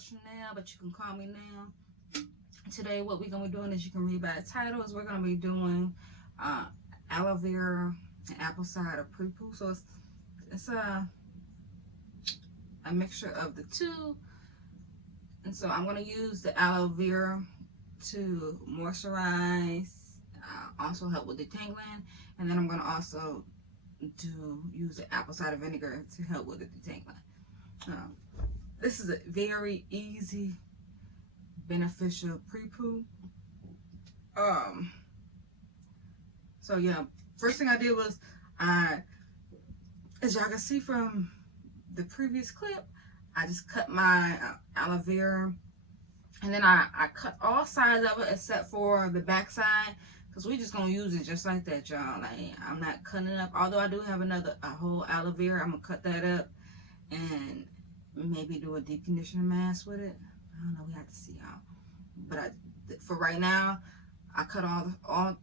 Chanel, but you can call me now. Today, what we're gonna be doing, is you can read by the title, is we're gonna be doing aloe vera and apple cider Pre Poo. So it's a mixture of the two. And so I'm gonna use the aloe vera to moisturize, also help with detangling, and then I'm gonna also use the apple cider vinegar to help with the detangling. This is a very easy, beneficial Pre Poo. So yeah, first thing I did was, as y'all can see from the previous clip, I just cut my aloe vera, and then I cut all sides of it except for the back side, because we're just gonna use it just like that, y'all. Like, I'm not cutting it up, although I do have a whole aloe vera. I'm gonna cut that up and maybe do a deep conditioner mask with it. I don't know, we have to see, y'all. But for right now, I cut all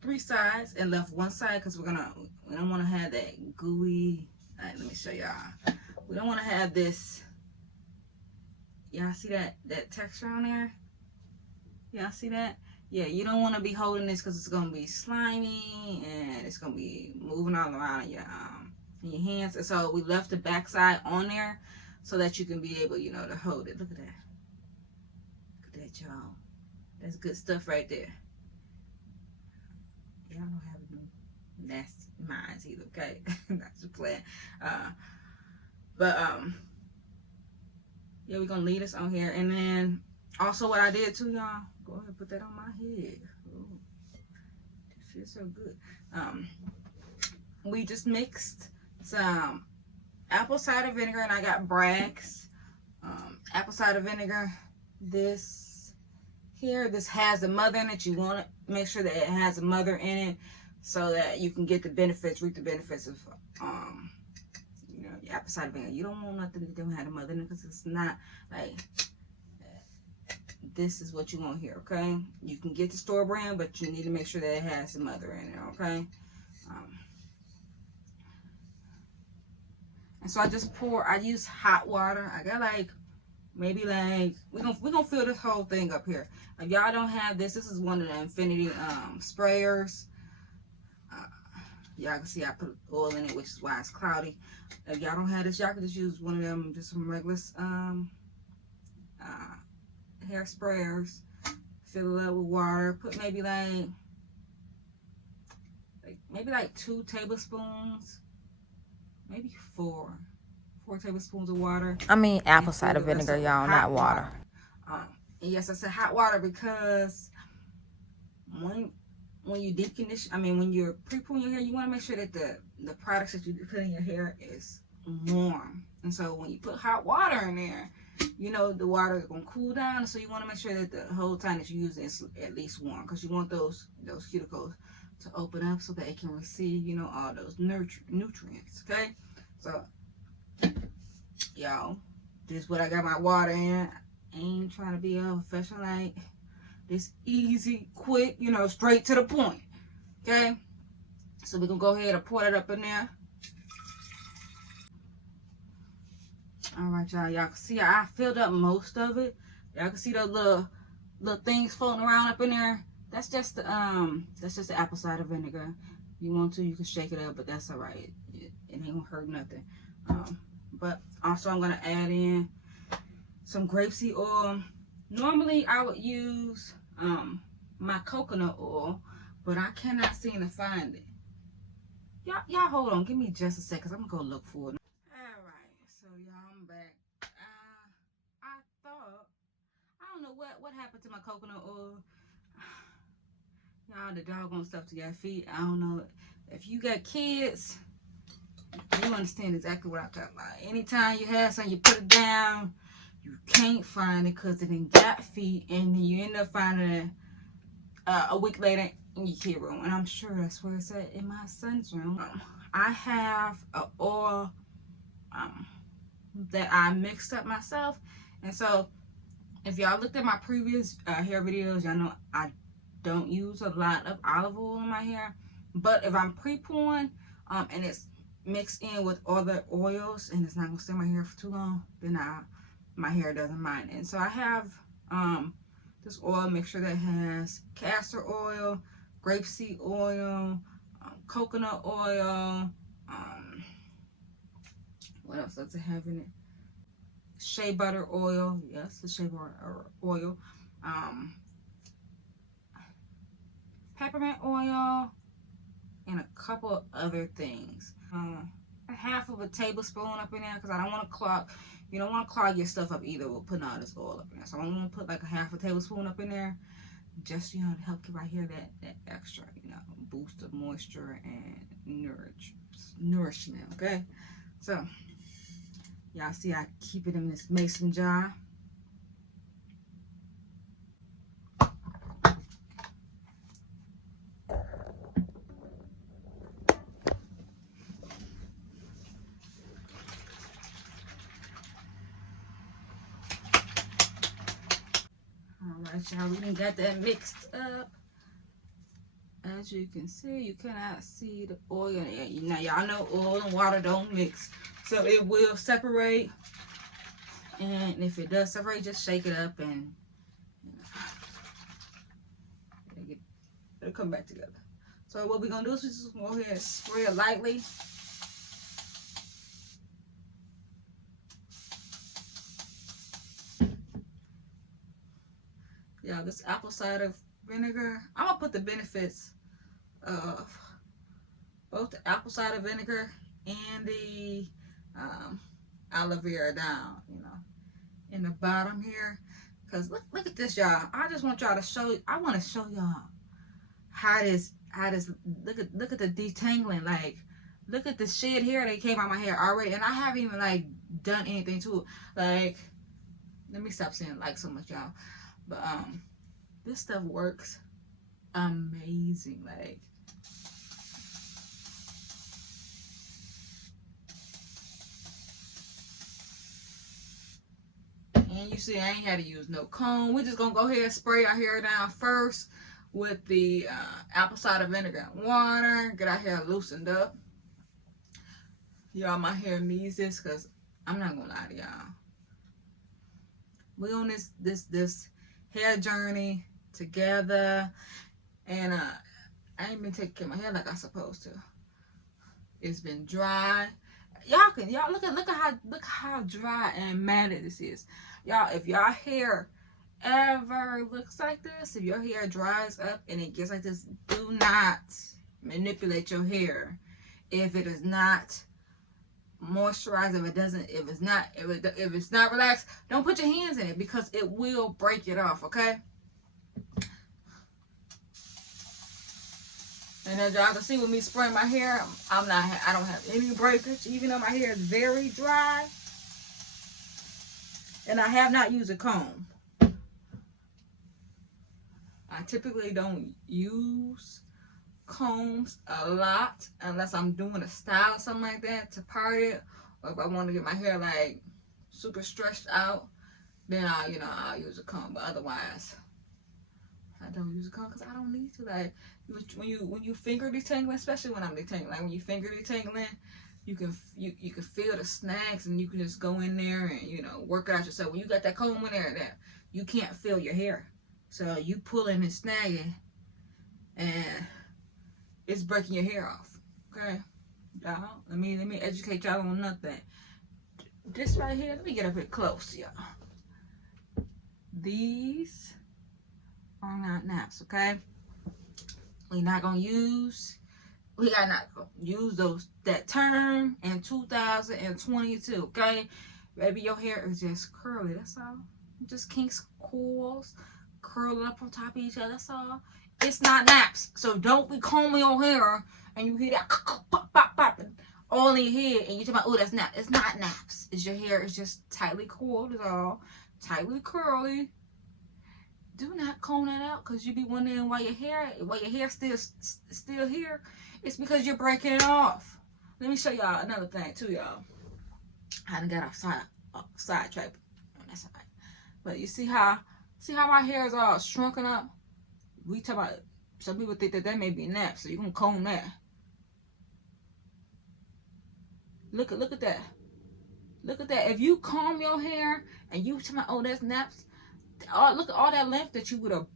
three sides and left one side, because we don't want to have that gooey. All right, let me show y'all. We don't want to have this. Y'all see that texture on there? Y'all see that? Yeah, you don't want to be holding this, because it's going to be slimy and it's going to be moving all around in your hands. And so we left the back side on there so that you can be able, to hold it. Look at that. Look at that, y'all. That's good stuff right there. Y'all don't have any nasty minds either, okay? Not just playing. Yeah, we're gonna leave this on here. And then also what I did too, y'all, go ahead and put that on my head. Ooh, it feels so good. We just mixed some apple cider vinegar, and I got Bragg's apple cider vinegar. This here, this has a mother in it. You want to make sure that it has a mother in it, so that you can get the benefits, reap the benefits of your apple cider vinegar. You don't want nothing that don't have a mother in it, because it's not like, this is what you want here, okay? You can get the store brand, but you need to make sure that it has a mother in it, okay? And so I use hot water. I got maybe we're gonna fill this whole thing up here. If y'all don't have this is one of the Infinity sprayers. Y'all can see I put oil in it, which is why it's cloudy. If y'all don't have this, y'all can just use one of them, just some regular hair sprayers. Fill it up with water. Put maybe like 2 tablespoons, maybe 4 tablespoons of water. I mean apple cider vinegar, y'all, not water. And yes, I said hot water, because when you deep condition, when you're pre-pooing your hair, you want to make sure that the products that you put in your hair is warm. And so when you put hot water in there, the water is going to cool down. So you want to make sure that the whole time that you use it is at least warm, because you want those cuticles to open up so that it can receive, all those nutrients. Okay, so y'all, this is what I got my water in. I ain't trying to be a professional, like this easy, quick, straight to the point. Okay, so we're gonna go ahead and pour that up in there. All right, y'all can see I filled up most of it. Y'all can see those little things floating around up in there. That's just the apple cider vinegar. If you want to, you can shake it up, but that's all right. It ain't gonna hurt nothing. But also I'm gonna add in some grapeseed oil. Normally I would use my coconut oil, but I cannot seem to find it. Y'all hold on, give me just a second, 'cause I'm gonna go look for it. All right, so y'all, I'm back. I don't know what happened to my coconut oil. Y'all, the doggone stuff to your feet. I don't know. If you got kids, you understand exactly what I'm talking about. Anytime you have something, you put it down, you can't find it because it ain't got feet, and then you end up finding it a week later in your kid room. And I'm sure that's where it's at, in my son's room. I have an oil that I mixed up myself. And so if y'all looked at my previous hair videos, y'all know I don't use a lot of olive oil in my hair. But if I'm pre-pooing and it's mixed in with other oils and it's not gonna stay in my hair for too long, then I my hair doesn't mind it. And so I have this oil mixture that has castor oil, grapeseed oil, coconut oil, what else does it have in it? Shea butter oil, yes, the shea butter oil, peppermint oil, and a couple of other things. A half of a tablespoon up in there because I don't want to clog. You don't want to clog your stuff up either with putting all this oil up in there. So I'm gonna put like a half a tablespoon up in there, just to help keep my hair that extra, boost of moisture and nourishment. Okay, so y'all see I keep it in this mason jar. Alright, y'all, we done got that mixed up. As you can see, you cannot see the oil. Now, y'all know oil and water don't mix. So it will separate. And if it does separate, just shake it up and it'll come back together. So what we're going to do is we're just going to go ahead and spray it lightly. Yeah, this apple cider vinegar, I'm gonna put the benefits of both the apple cider vinegar and the aloe vera down, in the bottom here. Cause look at this, y'all. I just want y'all to show. I want to show y'all how this. Look at the detangling. Like, look at the shed hair that came out my hair already, and I haven't even like done anything to it. Like, let me stop saying like so much, y'all. But this stuff works amazing. Like, and you see I ain't had to use no comb. We're just gonna go ahead and spray our hair down first with the apple cider vinegar and water. Get our hair loosened up. Y'all, my hair needs this because I'm not gonna lie to y'all. We on this hair journey together, and I ain't been taking care of my hair like I supposed to. It's been dry. Y'all look at how dry and matted this is. Y'all, if y'all hair ever looks like this, if your hair dries up and it gets like this, do not manipulate your hair. If it is not moisturized, if it's not relaxed, don't put your hands in it because it will break it off. Okay. And as y'all can see with me spraying my hair, I don't have any breakage, even though my hair is very dry. And I have not used a comb. I typically don't use combs a lot unless I'm doing a style or something like that to part it, or if I want to get my hair like super stretched out, then I'll use a comb. But otherwise, I don't use a comb because I don't need to. Like, when you finger detangling, especially when I'm detangling, like when you finger detangling, you can feel the snags, and you can just go in there and work it out yourself. When you got that comb in there, that you can't feel your hair, so you pulling and snagging, and it's breaking your hair off. Okay, y'all. Let me educate y'all on nothing. This right here, let me get a bit close, y'all. These are not naps, okay? We gotta not use that term in 2022, okay? Maybe your hair is just curly, that's all. Just kinks, coils, curling up on top of each other, that's all. It's not naps, so don't be combing your hair and you hear that pop, pop, pop, all in your head, and you're talking about, oh, that's nap. It's not naps. It's your hair is just tightly coiled, is all. Tightly curly. Do not comb that out, because you be wondering why your hair still here. It's because you're breaking it off. Let me show y'all another thing too, y'all. I done got sidetracked on that side. But you see how my hair is all shrunken up? We talk about, some people think that may be naps, so you're gonna comb that. Look at that. Look at that. If you comb your hair and you tell me, oh, that's naps. Look at all that length that you would have.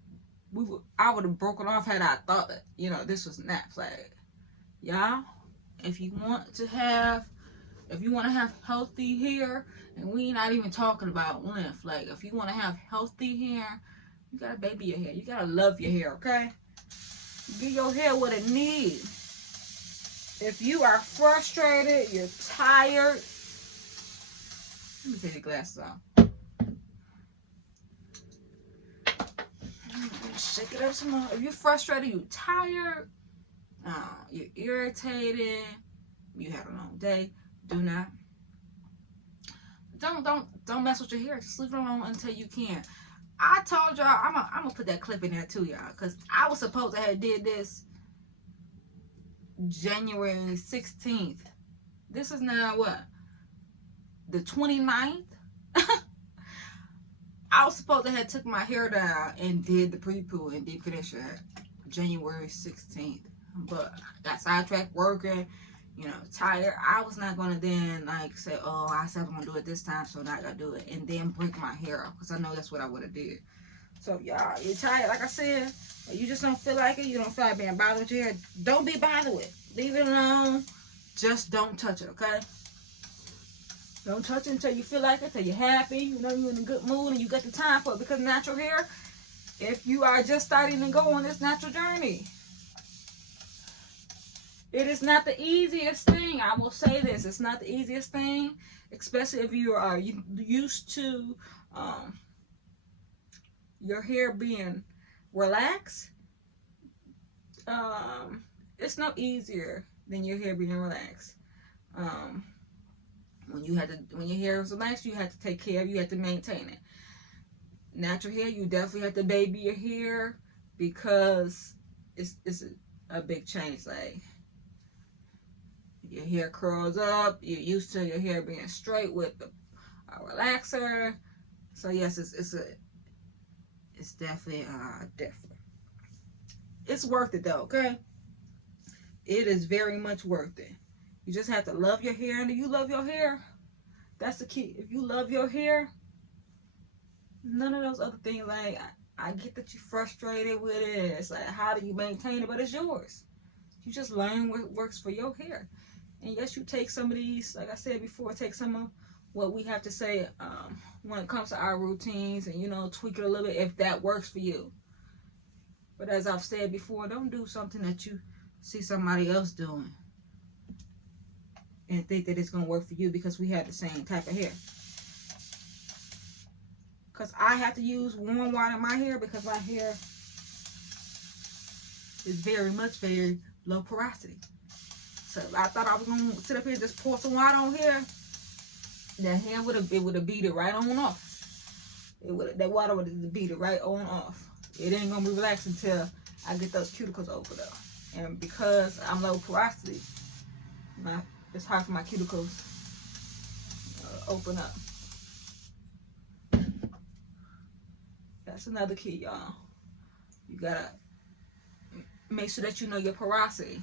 I would have broken off had I thought that, you know, this was naps. Like, y'all, if you want to have healthy hair, and we not even talking about length. Like, if you want to have healthy hair, you gotta baby your hair. You gotta love your hair, okay? Give your hair what it needs. If you are frustrated, you're tired. Let me take the glasses off. Shake it up some more. If you're frustrated, you're tired, you're irritated, you had a long day, don't mess with your hair. Just leave it alone until you can. I told y'all I'm gonna put that clip in there too, y'all, because I was supposed to have did this January 16th. This is now what? The 29th? I was supposed to have took my hair down and did the Pre Poo and deep conditioner January 16th. But I got sidetracked working, you know, tired. I was not going to then like say, oh, I said I'm going to do it this time, so now I got to do it. And then break my hair off, because I know that's what I would have did. So y'all, you're tired, like I said, you just don't feel like it, you don't feel like being bothered with your hair, don't be bothered with it. Leave it alone. Just don't touch it, okay? Don't touch it until you feel like it, until you're happy, you know you're in a good mood and you got the time for it. Because natural hair, if you are just starting to go on this natural journey, it is not the easiest thing. I will say this, it's not the easiest thing, especially if you are used to your hair being relaxed. It's no easier than your hair being relaxed. When your hair is relaxed, you have to take care of it, you have to maintain it. Natural hair, you definitely have to baby your hair, because it's a big change. Like, your hair curls up, you're used to your hair being straight with a relaxer. So yes, it's definitely different. It's worth it though, okay? It is very much worth it. You just have to love your hair, and if you love your hair, that's the key. If you love your hair, none of those other things, like, I get that you're frustrated with it. It's like, how do you maintain it? But it's yours. You just learn what works for your hair. And yes, you take some of these, like I said before, take some of what we have to say when it comes to our routines, and, you know, tweak it a little bit if that works for you. But as I've said before, don't do something that you see somebody else doing and think that it's going to work for you because we have the same type of hair. Because I have to use warm water in my hair because my hair is very low porosity. So I thought I was going to sit up here and just pour some water on here. That hair would have beat it right on off. That water would have beat it right on off. It ain't going to be relaxed until I get those cuticles opened up. And because I'm low porosity, it's hard for my cuticles open up. That's another key, y'all. You gotta make sure that you know your porosity.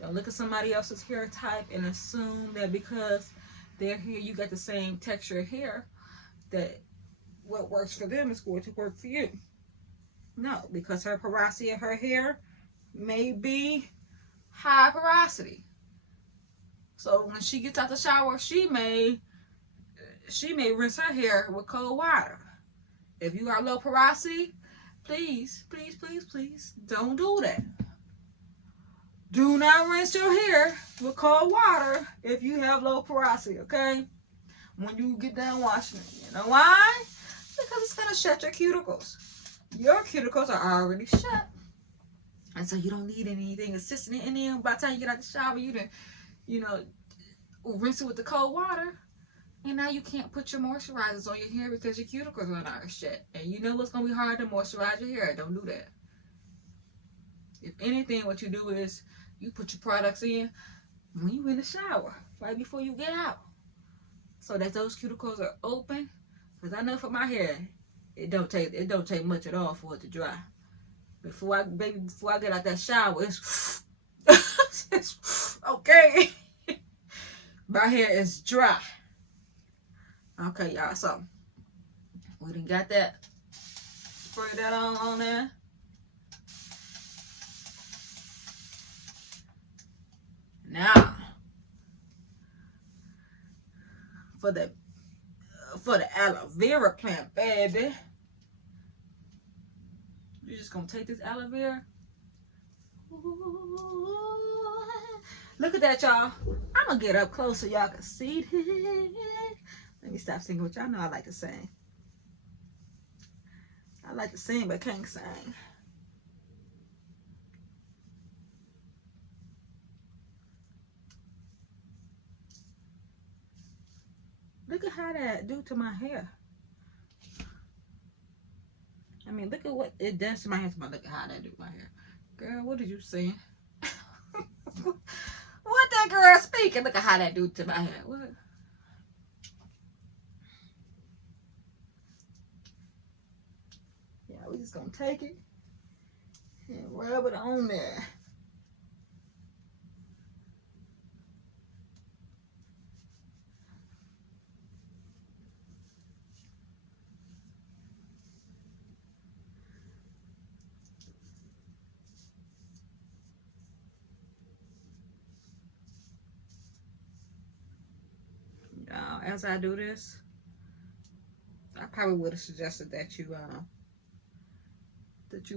Don't look at somebody else's hair type and assume that because their hair, you got the same texture of hair, that what works for them is going to work for you. No, because her porosity of her hair may be high porosity. So when she gets out the shower, she may rinse her hair with cold water. If you are low porosity, please don't do that. Do not rinse your hair with cold water if you have low porosity, okay? When you get done washing it. You know why? Because it's going to shut your cuticles. Your cuticles are already shut. And so you don't need anything assisting in there. By the time you get out the shower, you know, rinse it with the cold water. And now you can't put your moisturizers on your hair because your cuticles are not shut. And you know what's going to be hard to moisturize your hair. Don't do that. If anything, what you do is you put your products in when you're in the shower, right before you get out, so that those cuticles are open. Because I know for my hair, it don't take much at all for it to dry. Before I get out that shower, it's okay. My hair is dry. Okay, y'all, so we done got that, spray that on there. Now for the aloe vera plant, baby, you're just gonna take this aloe vera. Ooh, look at that, y'all. I'm gonna get up close so y'all can see this. Let me stop singing, which y'all know I like to sing. I like to sing but can't sing. Look at how that do to my hair. I mean, look at what it does to my hair. But look at how that do to my hair. Girl, what did you say? What that girl speaking? Look at how that do to my hair. What? Yeah, we just gonna take it and rub it on there. As I do this, I probably would have suggested that you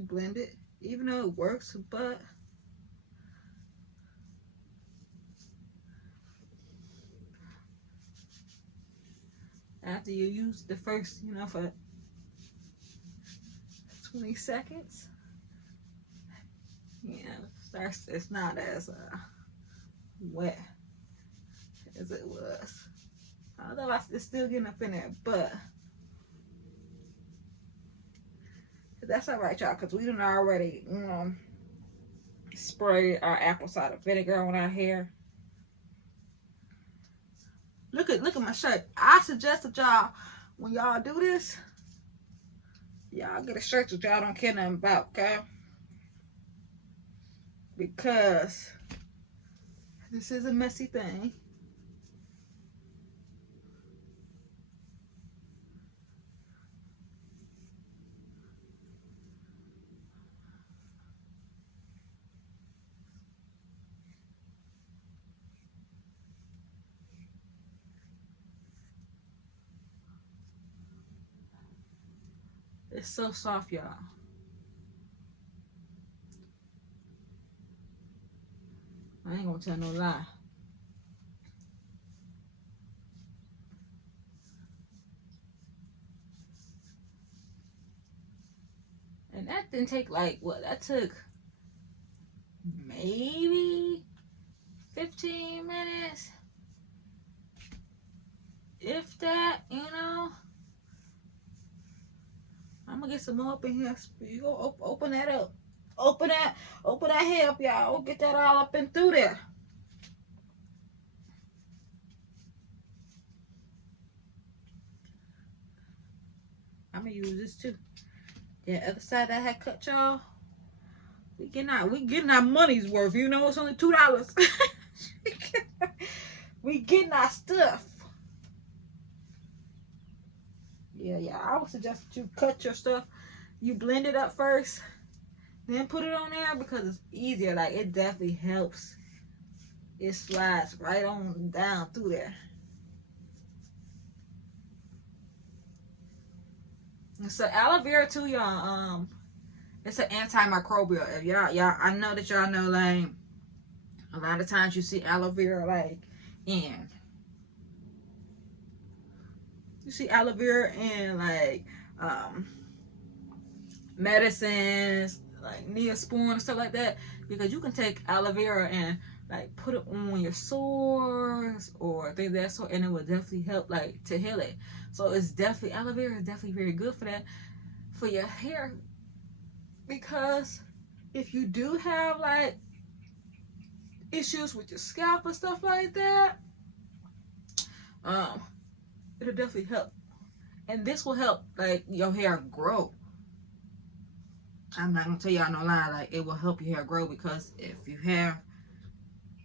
blend it, even though it works. But after you use the first, for 20 seconds, it's not as wet as it was. Although it's still getting up in there, but that's all right, y'all, because we done already, spray our apple cider vinegar on our hair. Look at my shirt. I suggested y'all, when y'all do this, y'all get a shirt that y'all don't care nothing about, okay? Because this is a messy thing. It's so soft, y'all. I ain't gonna tell no lie. And that didn't take like, what? That took maybe 15 minutes. If that, I'm gonna get some more up in here. You go open that up. Open that hair up, y'all. Get that all up and through there. I'm gonna use this too. The other side that I had cut, y'all. We getting our money's worth. It's only $2. We getting our stuff. Yeah. I would suggest that you cut your stuff. You blend it up first, then put it on there because it's easier. Like, it definitely helps. It slides right on down through there. And so aloe vera too, y'all. It's an antimicrobial. If y'all, I know that y'all know, like, a lot of times you see aloe vera like in. You see aloe vera in like medicines, like Neosporin and stuff like that, because you can take aloe vera and like put it on your sores or things of that sort, and it will definitely help like to heal it. So it's definitely, aloe vera is definitely very good for that, for your hair, because if you do have like issues with your scalp and stuff like that, it'll definitely help. And this will help like your hair grow. I'm not gonna tell y'all no lie, like, it will help your hair grow, because if you have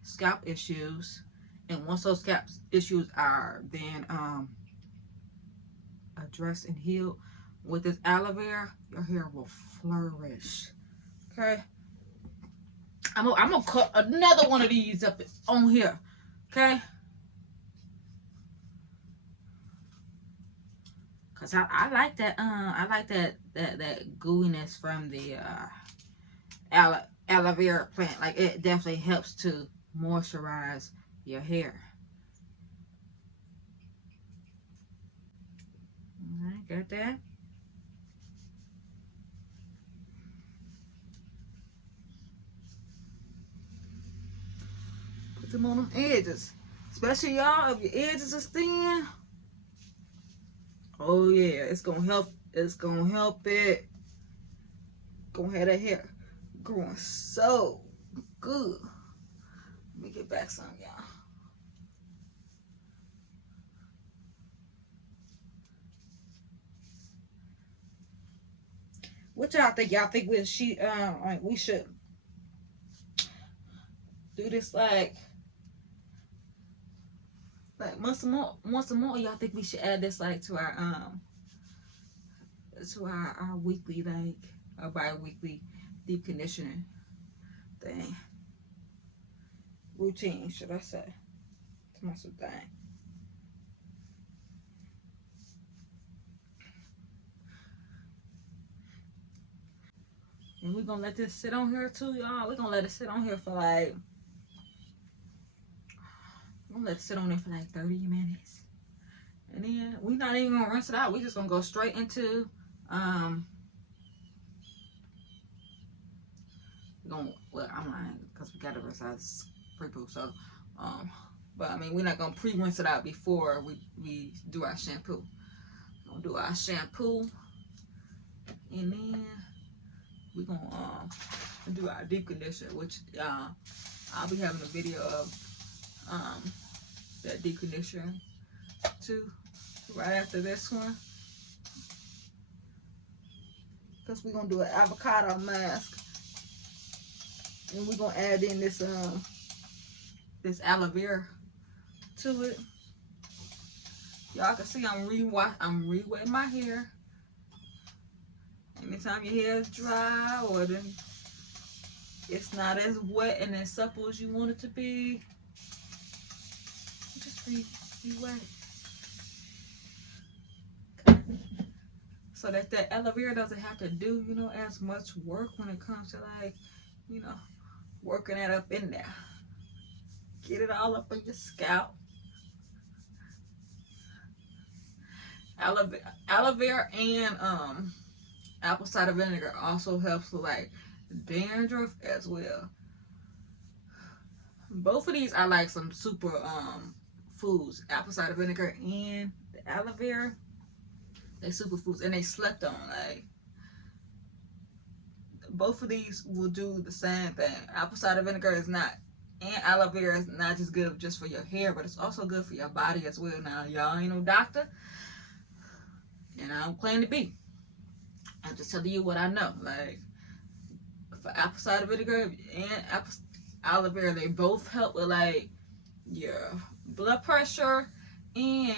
scalp issues, and once those scalp issues are then addressed and healed with this aloe vera, your hair will flourish. Okay, I'm gonna cut another one of these up on here. Okay, cause I like that that gooiness from the aloe vera plant. Like, it definitely helps to moisturize your hair. All right, got that. Put them on them edges, especially y'all if your edges are thin. Oh yeah, it's gonna help. It's gonna help it. Gonna have that hair growing so good. Let me get back some, y'all. What y'all think? Y'all think we should do this like once a month? Y'all think we should add this like to our weekly, like our bi-weekly deep conditioning thing routine, should I say? It's my thing. And we're gonna let this sit on here too, y'all. We're gonna let it sit on here for like, I'm gonna let it sit on there for like 30 minutes. And then we're not even gonna rinse it out. We're just gonna go straight into well, I'm lying because we gotta rinse out this Pre Poo. So but I mean, we're not gonna pre-rinse it out before we do our shampoo. We're gonna do our shampoo, and then we're gonna do our deep conditioner, which I'll be having a video of that deep conditioner too, right after this one, because we're gonna do an avocado mask, and we're gonna add in this this aloe vera to it. Y'all can see I'm re-wetting my hair. Anytime your hair is dry or then it's not as wet and as supple as you want it to be, just re-wet it. Okay. So that aloe vera doesn't have to do, you know, as much work when it comes to, like, you know, working that up in there. Get it all up on your scalp. Aloe vera and apple cider vinegar also helps with like dandruff as well. Both of these are like some super foods. Apple cider vinegar and the aloe vera, they superfoods, and they slept on. Like, both of these will do the same thing. Apple cider vinegar is not, and aloe vera is not just good just for your hair, but it's also good for your body as well. Now, y'all ain't no doctor, and I don't claim to be. I'm just telling you what I know. Like, for apple cider vinegar and aloe vera, they both help with like your blood pressure, and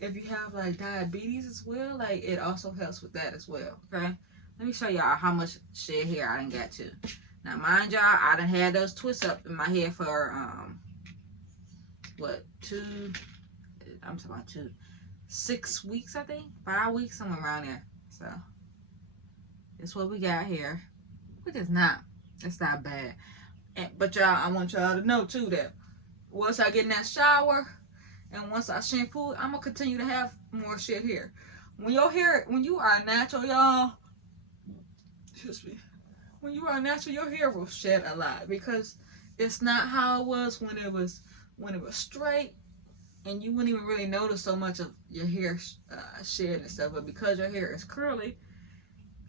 if you have like diabetes as well, like, it also helps with that as well. Okay, let me show y'all how much shed hair I done got to. Now, mind y'all, I done had those twists up in my hair for what, I'm talking about 6 weeks, I think, 5 weeks, somewhere around there. So it's what we got here, which is not, it's not bad. But y'all, I want y'all to know too that once I get in that shower and once I shampoo, I'm gonna continue to have more shed hair. When you are natural, y'all, excuse me, when you are natural, your hair will shed a lot, because it's not how it was when it was straight, and you wouldn't even really notice so much of your hair shed and stuff. But because your hair is curly,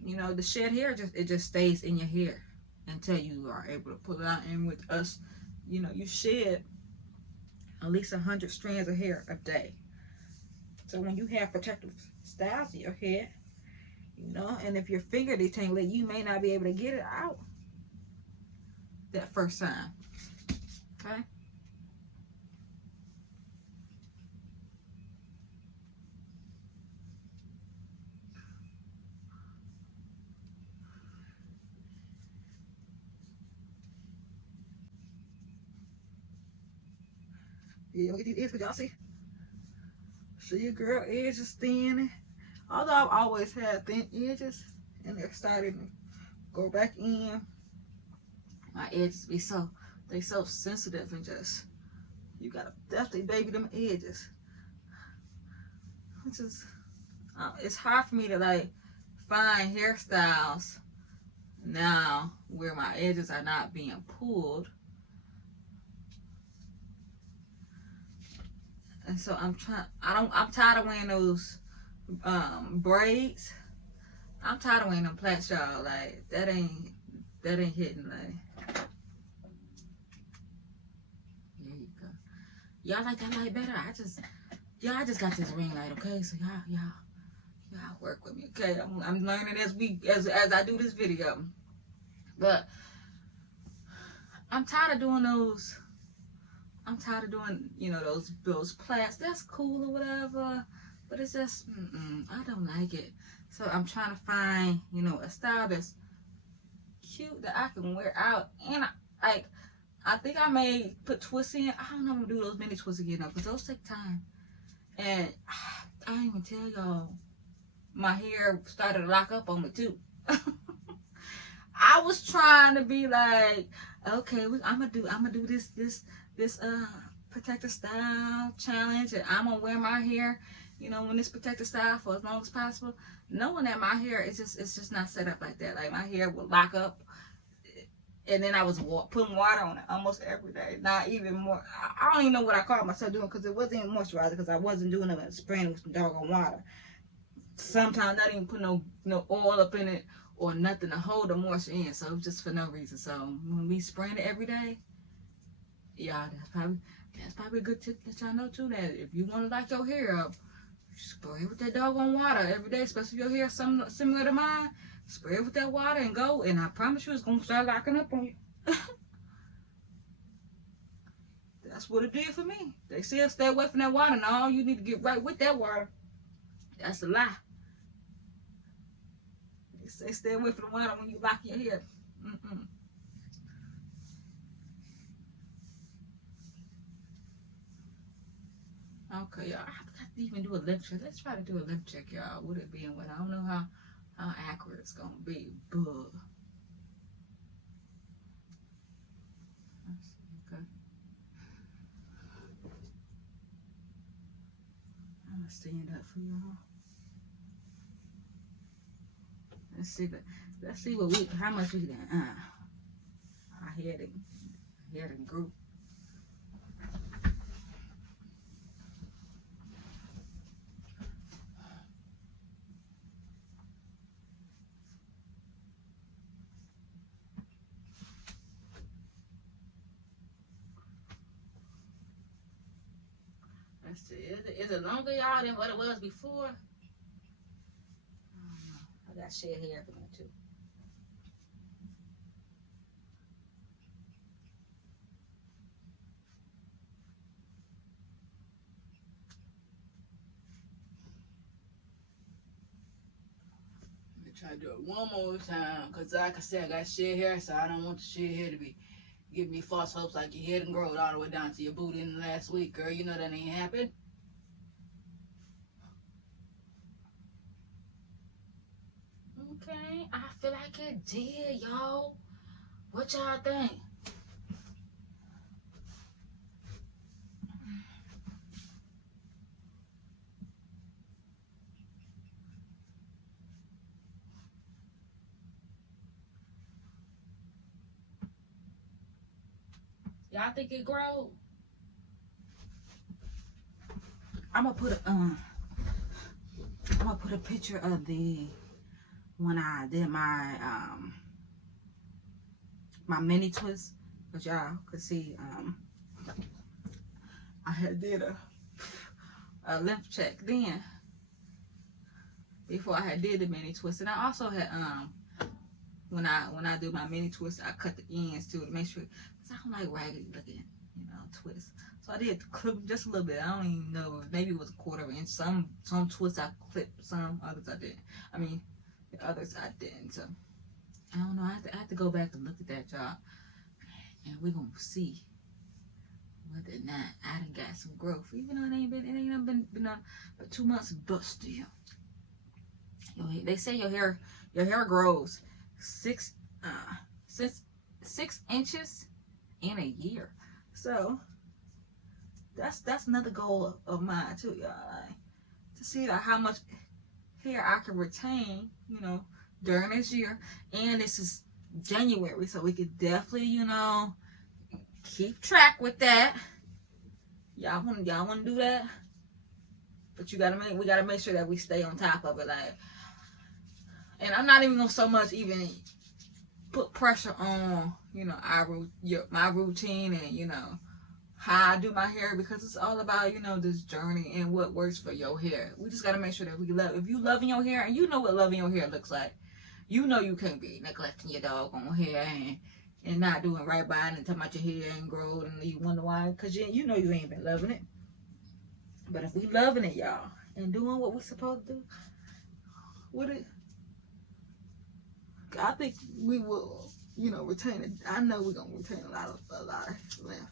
you know, the shed hair just stays in your hair until you are able to pull it out. And with us, you know, you shed at least 100 strands of hair a day. So when you have protective styles in your hair, you know, and if your finger detangler, you may not be able to get it out that first time. Okay. Yeah, look at these edges, cause y'all see your girl edges thin. Although I've always had thin edges, and they're starting to go back in. My edges be they so sensitive, and just, you gotta definitely baby them edges. Which is, it's hard for me to like find hairstyles now where my edges are not being pulled. And so I'm tired of wearing those braids. I'm tired of wearing them plaits, y'all. Like, that ain't hitting. Like, there you go. Y'all like that light better? I just got this ring light, okay? So y'all work with me, okay? I'm learning as I do this video. But I'm tired of doing those. I'm tired of doing, those plaits. That's cool or whatever, but it's just, I don't like it. So I'm trying to find, a style that's cute that I can wear out. And I think I may put twists in. I don't know if I'm gonna do those mini twists again though, because those take time. And I didn't even tell y'all, my hair started to lock up on me too. I was trying to be like, okay, I'm gonna do this protective style challenge, and I'm gonna wear my hair, in this protective style for as long as possible, knowing that my hair is just not set up like that. Like, my hair would lock up, and then I was putting water on it almost every day. Not even more. I don't even know what I called myself doing, because it wasn't even moisturizer, because I wasn't doing it, spraying it with some doggone water. Sometimes not even put no oil up in it or nothing to hold the moisture in, so it was just for no reason. So when we spraying it every day, yeah, that's probably a good tip that y'all know too, that if you want to lock your hair up, spray it with that doggone water every day, especially if your hair similar to mine. Spray it with that water and go, and I promise you it's gonna start locking up on you. That's what it did for me. They said stay away from that water. No, you need to get right with that water. That's a lie. They say stay away from the water when you lock your hair. Okay, y'all. I forgot to even do a lip check. Let's try to do a lip check, y'all. Would it be and what? I don't know how accurate it's gonna be, but let's see. Okay. I'm gonna stand up for y'all. Let's see how much we done. I had it grew. Let's see. Is it longer, y'all, than what it was before? I don't know. I got shed hair for that too. Let me try to do it one more time, because like I said, I got shed hair, so I don't want the shed hair to be giving me false hopes like your hair done growed all the way down to your booty in the last week, girl. You know that ain't happened. Okay, I feel like it did, y'all. What y'all think? Y'all think it grow? I'm gonna put a picture of when I did my my mini twist, but y'all could see I had did a lymph check then before I had did the mini twist, and I also had when I do my mini twist, I cut the ends too to make sure, because I don't like raggedy looking twists. So I did clip just a little bit. I don't even know, maybe it was a quarter of an inch. Some twists I clipped, some others I didn't. I mean, the others I didn't. So I don't know. I have to go back and look at that, y'all, and we're gonna see But then not, I done got some growth. Even though it ain't been but 2 months, but still. They say your hair grows 6 inches in a year. So that's another goal of mine too, y'all. Like, to see like how much hair I can retain, you know, during this year. And this is January, so we could definitely, you know, keep track with that. Y'all want to do that? But we gotta make sure that we stay on top of it. Like, and I'm not even gonna so much even put pressure on, you know, my routine and, you know, how I do my hair, because it's all about, you know, this journey and what works for your hair. We just gotta make sure that we love. If you loving your hair, and you know what loving your hair looks like, you know you can't be neglecting your doggone hair and not doing right by it and talking about your hair and growth, and you wonder why, because you know you ain't been loving it. But if we loving it, y'all, and doing what we supposed to do with it, I think we will, you know, retain it. I know we're gonna retain a lot of length.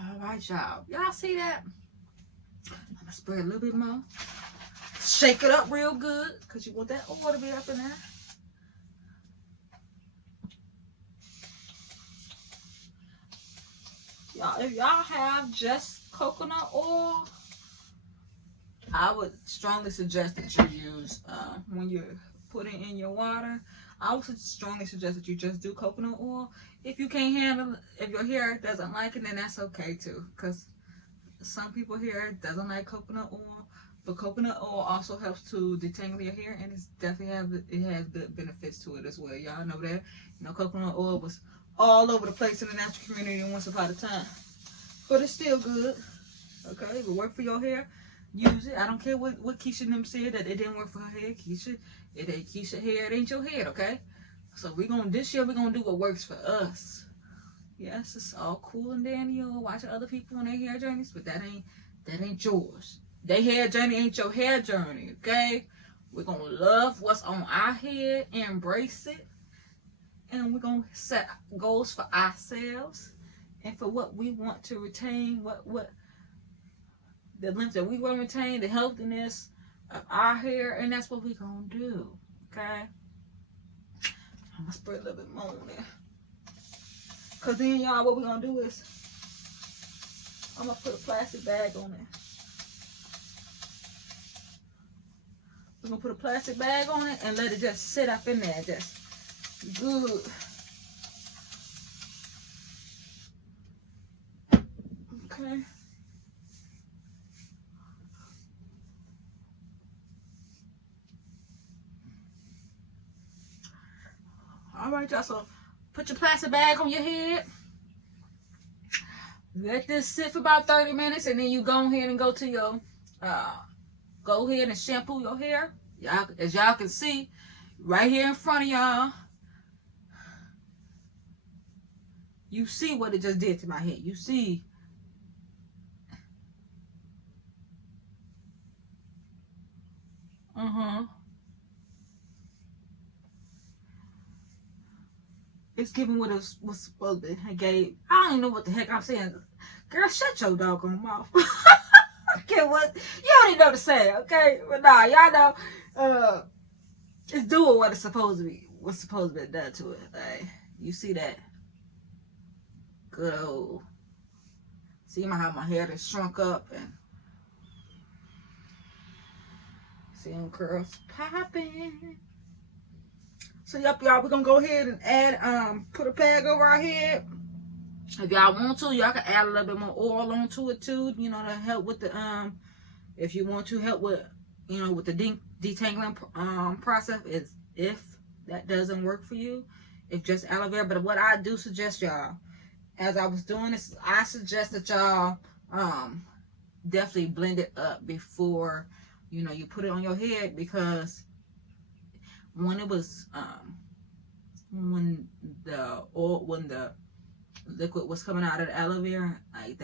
All right, y'all. Y'all see that? I'm gonna spray a little bit more. Shake it up real good, because you want that oil to be up in there. Y'all, if y'all have just coconut oil, I would strongly suggest that you use, when you're putting in your water, I would strongly suggest that you just do coconut oil. If you can't handle it, if your hair doesn't like it, then that's okay too, because some people here doesn't like coconut oil, but coconut oil also helps to detangle your hair, and it has good benefits to it as well. Y'all know that. You know, coconut oil was all over the place in the natural community once upon a time, but it's still good. Okay, if it work for your hair, use it. I don't care what Keisha and them said that it didn't work for her hair. Keisha, it ain't Keisha hair, it ain't your head. Okay, so this year we're gonna do what works for us. Yes, it's all cool and dandy, you know, watching other people on their hair journeys, but that ain't yours. Their hair journey ain't your hair journey, okay? We're gonna love what's on our head, embrace it, and we're gonna set goals for ourselves and for what we want to retain, what the length that we want to retain, the healthiness of our hair, and that's what we're gonna do, okay? I'm gonna spray a little bit more on there. Cause then, y'all, what we're gonna do is I'm gonna put a plastic bag on it. We're gonna put a plastic bag on it and let it just sit up in there, just good. Okay. All right, y'all. So put your plastic bag on your head. Let this sit for about 30 minutes, and then you go ahead and go to your, go ahead and shampoo your hair. Y'all, as y'all can see, right here in front of y'all, you see what it just did to my head. You see. It's giving what it was supposed to be. I don't even know what the heck I'm saying. Girl, shut your doggone mouth. Okay, what? You don't even know to say, okay? But nah, y'all know, it's doing what it's supposed to be. What's supposed to be done to it. Like, you see that? Good old. See how my hair just shrunk up, and see them curls popping. So yep, y'all, we're gonna go ahead and add, put a bag over our head. If y'all want to, y'all can add a little bit more oil onto it too, you know, to help with the, if you want to help with, you know, with the detangling process, is if that doesn't work for you, if just aloe vera. But what I do suggest, y'all, as I was doing this, I suggest that y'all definitely blend it up before, you know, you put it on your head, because when it was when the oil, when the liquid was coming out of the aloe vera, like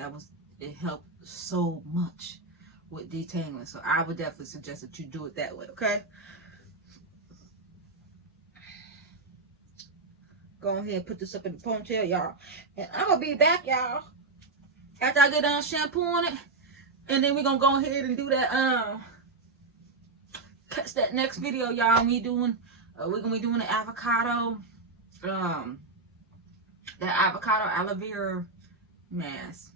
it helped so much with detangling. So I would definitely suggest that you do it that way, okay? Go ahead and put this up in the ponytail, y'all. And I'm gonna be back, y'all, after I get done shampooing it. And then we're gonna go ahead and do that, catch that next video, y'all. We're gonna be doing the avocado, that avocado aloe vera mask.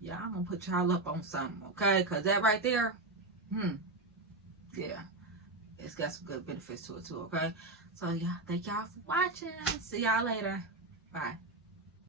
Yeah, I'm gonna put y'all up on something, okay? Because that right there, yeah, it's got some good benefits to it too, okay? So yeah, thank y'all for watching. See y'all later. Bye.